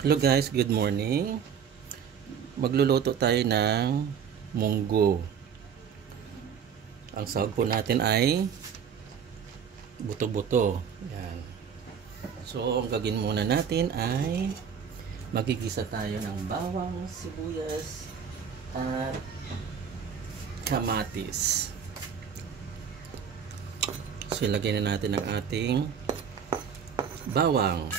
Hello guys, good morning. Magluluto tayo ng munggo. Ang sahog po natin ay buto-buto. Yan. So, ang gagawin muna natin ay magigisa tayo ng bawang, sibuyas, at kamatis. So, ilagay na natin ang ating bawang.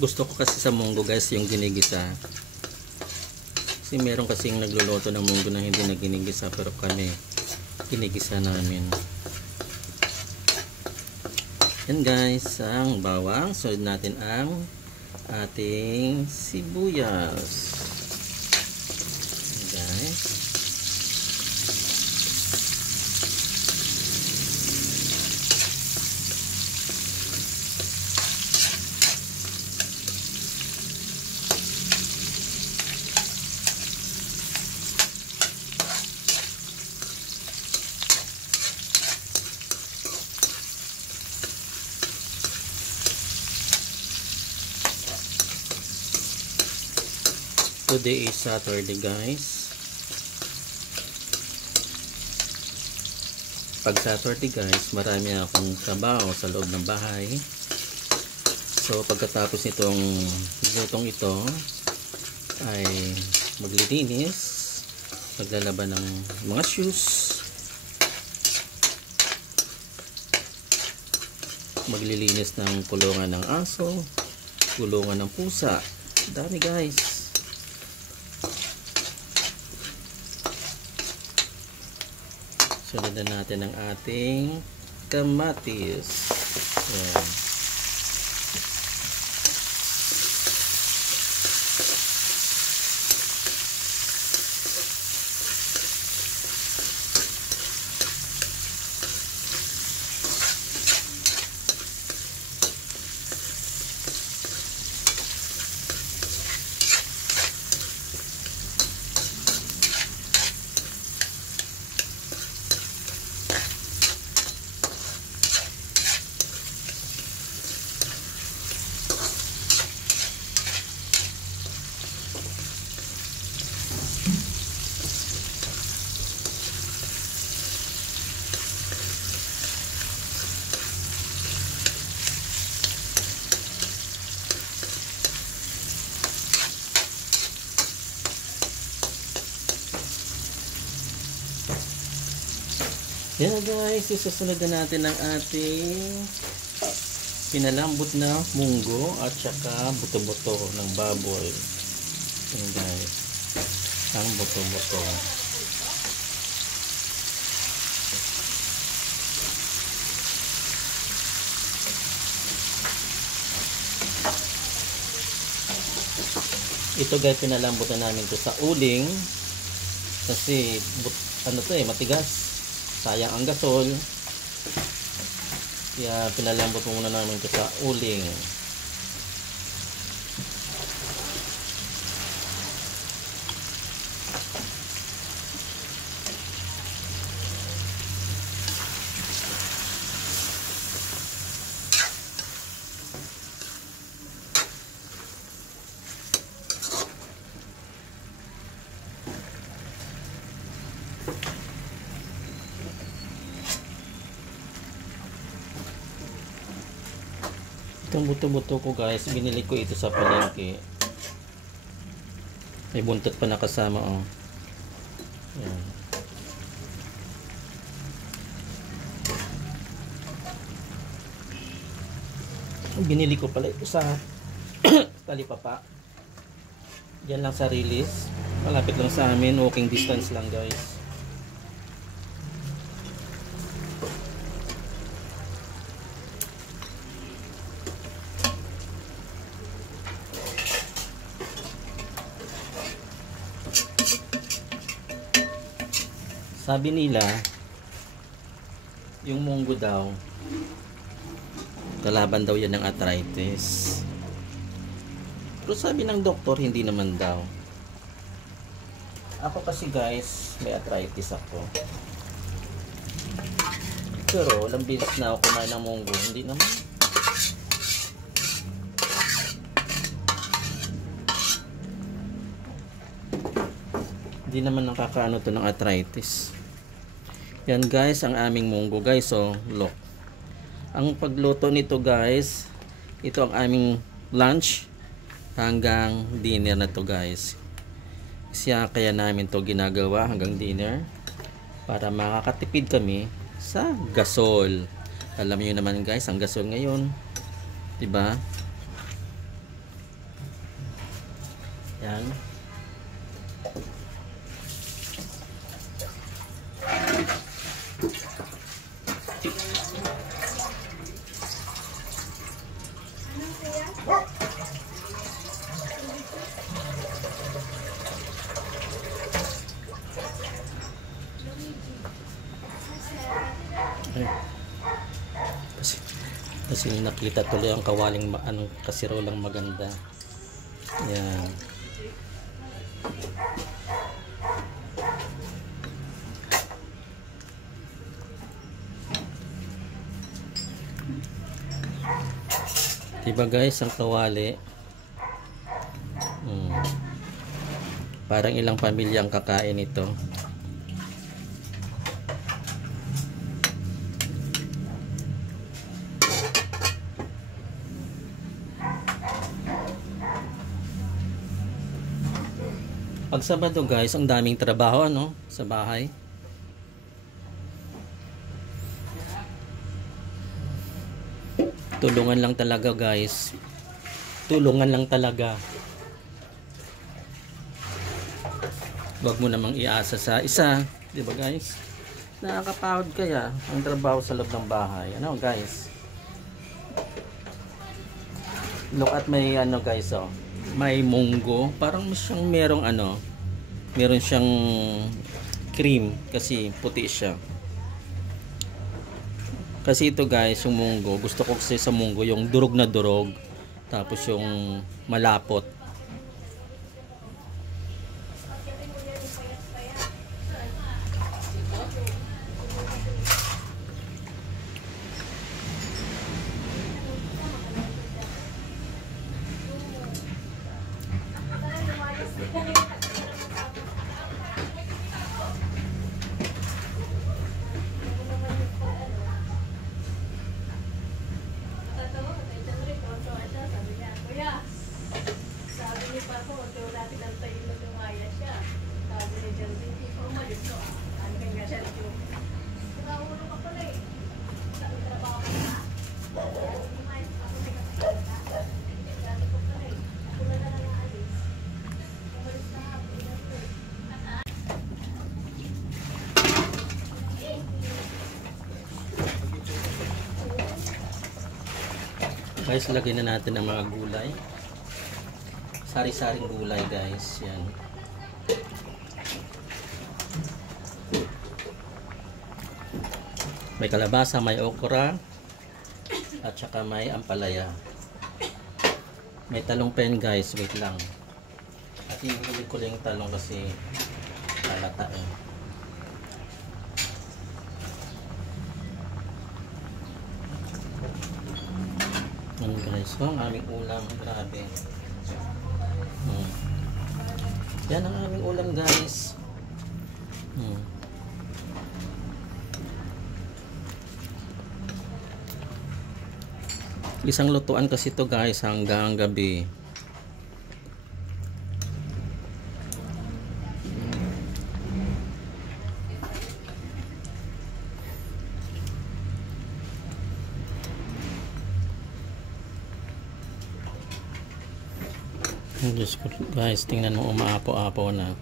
Gusto ko kasi sa munggo guys yung ginigisa. Kasi meron kasing nagluluto ng munggo na hindi na ginigisa, pero kami ginigisa namin. Yan guys, ang bawang. Sunod natin ang ating sibuyas. Yan guys. Today is Saturday guys. Pag Saturday guys, marami akong trabaho sa loob ng bahay. So pagkatapos nitong lutong ito ay maglilinis, maglalaban ng mga shoes, maglilinis ng kulungan ng aso, kulungan ng pusa. Dami guys. Sunod na natin ang ating kamatis. Ayan. Yan guys, isusunod na natin ang ating pinalambot na munggo at saka buto-buto ng baboy. Yan guys, ang buto-buto. Ito guys, pinalambot na namin to sa uling kasi ano to matigas. Sayang ang gasol, kaya pinalambot muna namin ito sa uling. Itong buto-buto ko guys, binili ko ito sa palengke. May buntot pa nakasama oh. Yan. Binili ko pala ito sa Talipapa. Diyan lang sa Rilis. Malapit lang sa amin, walking distance lang guys. Sabi nila Yung munggo daw, kalaban daw yan ng arthritis. Pero sabi ng doktor, hindi naman daw. Ako kasi guys, may arthritis ako. Pero ilang beses na ako kumain ng munggo, hindi naman. Hindi naman nakakaano to ng arthritis. Yan guys, ang aming munggo guys. So, look. Ang pagluto nito guys, ito ang aming lunch hanggang dinner na to guys. Kaya namin to ginagawa hanggang dinner para makakatipid kami sa gasol. Alam niyo naman guys, ang gasol ngayon, 'di ba? Yan. Kasi nakita tuloy ang kawaling kasirolang maganda. Yan. Diba guys, ang kawali parang ilang pamilya ang kakain ito. Pag Sabado guys, ang daming trabaho ano sa bahay. Tulungan lang talaga guys. Tulungan lang talaga. Wag mo namang iasa sa isa, 'di ba guys? Nakakapagod kaya ang trabaho sa loob ng bahay. Ano guys? Look at may ano guys, oh. May munggo, parang siyang meron siyang cream kasi puti siya. Kasi ito guys, yung munggo, gusto ko kasi sa munggo yung durog na durog, tapos yung malapot. Guys, lagyan na natin ang mga gulay. Sari-saring gulay guys. Yan. May kalabasa, may okra, at saka may ampalaya. May talong pen guys. Wait lang. At inulit ko lang yung talong kasi halata eh. Yan guys, so ang aming ulam, grabe. Yan ang aming ulam guys. Isang lutuan kasi to guys hanggang gabi. Diyos ko guys, tingnan mo, umaapo-apo na.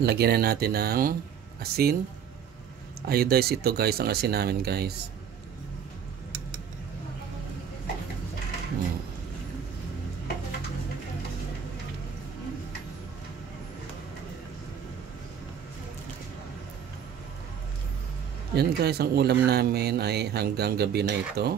Lagyan na natin ng asin. Iodized ito guys, ang asin namin guys. Hmm. Yan guys, ang ulam namin ay hanggang gabi na ito.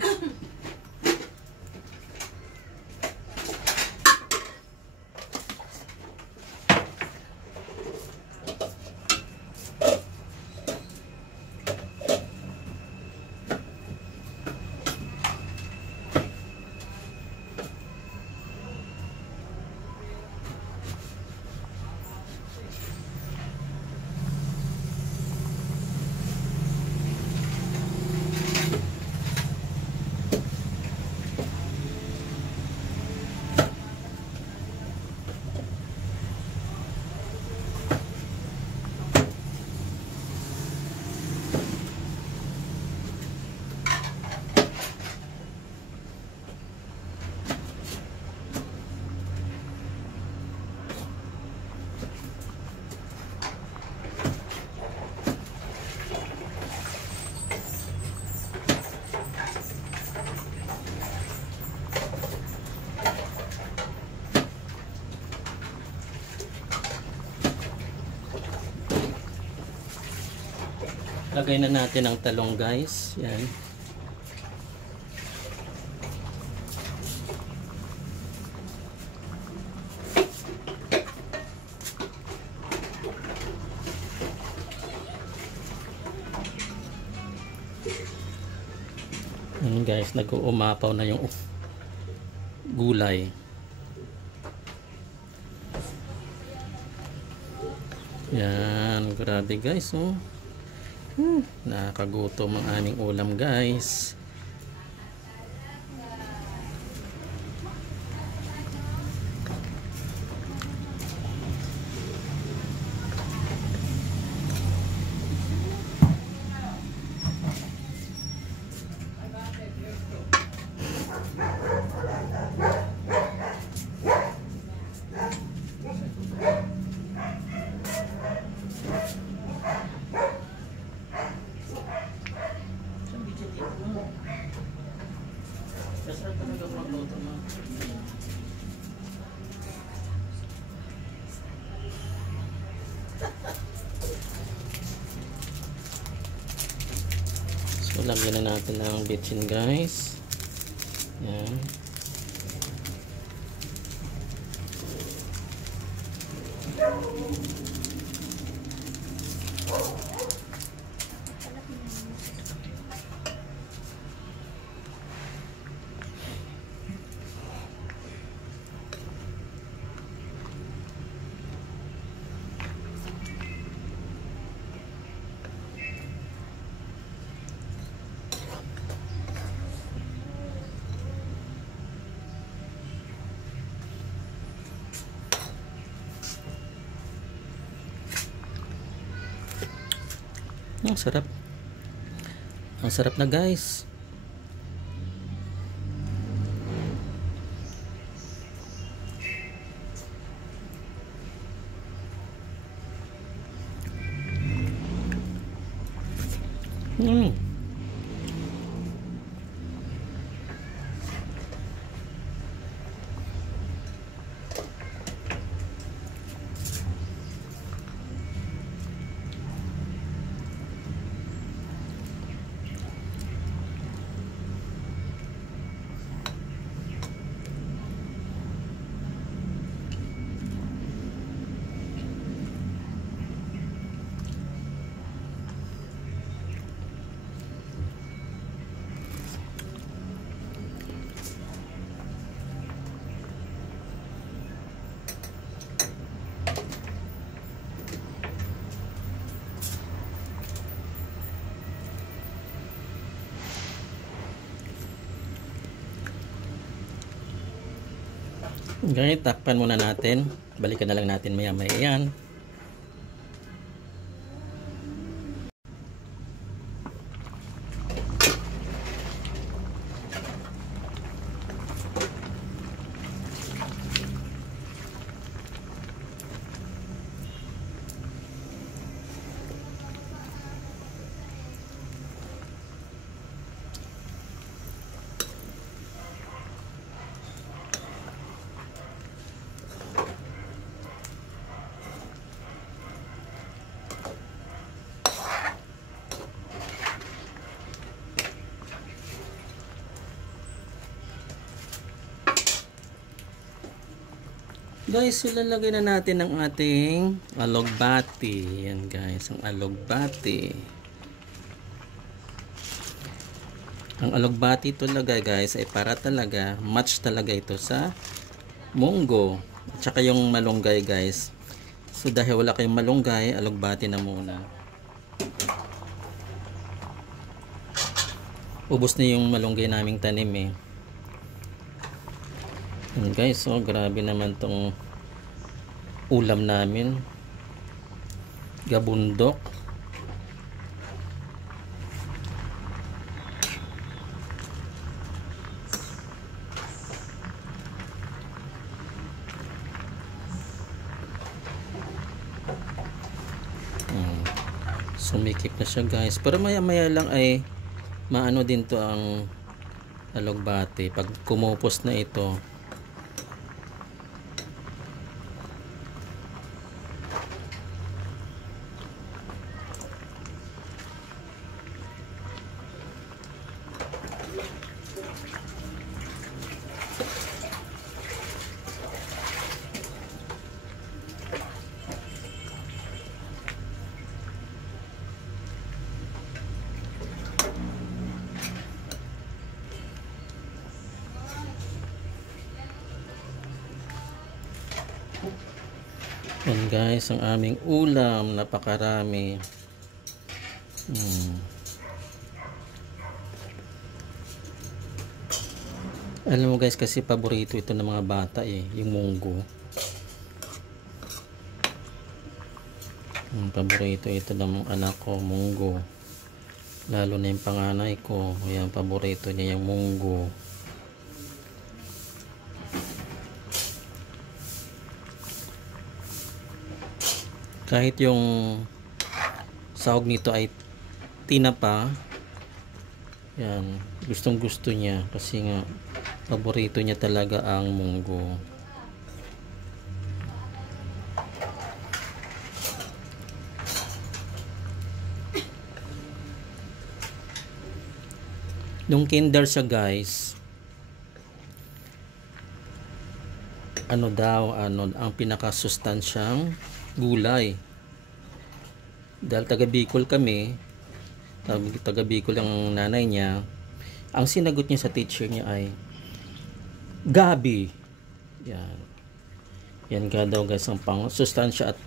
Lagay na natin ang talong guys. Yan. Yan guys, nag-uumapaw na yung gulay. Yan, grabe guys, oh. Nakakagutom ang aming ulam guys. Masarap talaga magluto mo. So lagyan na natin ng bitchin guys. Yan. Ang sarap. Ang sarap na guys. Okay, takpan muna natin. Balikan na lang natin maya-maya yan. Guys, ilalagay na natin ang ating alugbati. Yan guys, ang alugbati. Ang alugbati talaga guys ay para talaga, match talaga ito sa munggo. At saka yung malunggay guys. So dahil wala kayong malunggay, alugbati na muna. Ubos na yung malunggay naming tanim eh. Yan guys, so grabe naman tong ulam namin. Gabundok. Sumikip na siya guys. Pero maya maya lang ay maano din to ang alugbati. Pag kumupos na ito, yan guys ang aming ulam, napakarami. Alam mo guys, kasi paborito ito ng mga bata eh, yung munggo. Paborito ito ng anak ko, munggo. Lalo na yung panganay ko, yan, paborito niya yung munggo. Kahit yung sahog nito ay tinapa, yan, gustong gusto niya kasi nga paborito niya talaga ang munggo. Nung kinder siya guys, ano ang pinakasustansyang gulay. Dahil taga Bicol kami, taga Bicol ang nanay niya, ang sinagot niya sa teacher niya ay gabi. Yan nga daw guys ang pangsustansya at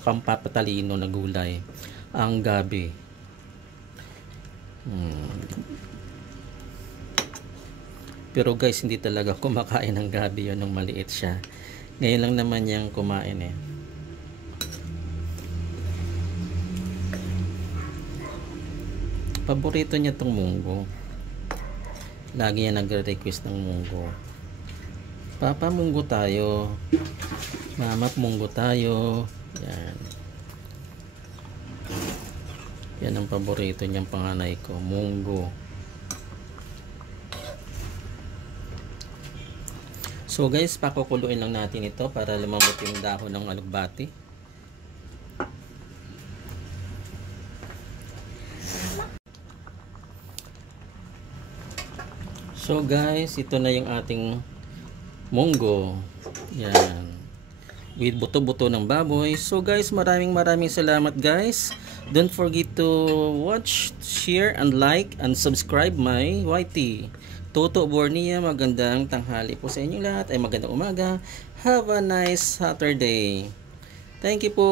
pampapatalino na gulay, ang gabi. Pero guys, hindi talaga kumakain ng gabi yun nung maliit siya. Ngayon lang naman niyang kumain eh. Paborito niya tong munggo. Lagi niya nagre-request ng munggo. Papa, munggo tayo. Mama, munggo tayo. Yan. Yan ang paborito niyang panganay ko, munggo. So guys, pakukuluin lang natin ito para lumambot yung dahon ng alugbati. So guys, ito na yung ating munggo. Yan. With buto-buto ng baboy. So guys, maraming salamat guys. Don't forget to watch, share, and like, and subscribe my YT. Toto Bornia, magandang tanghali po sa inyo lahat. Ay magandang umaga. Have a nice Saturday. Thank you po.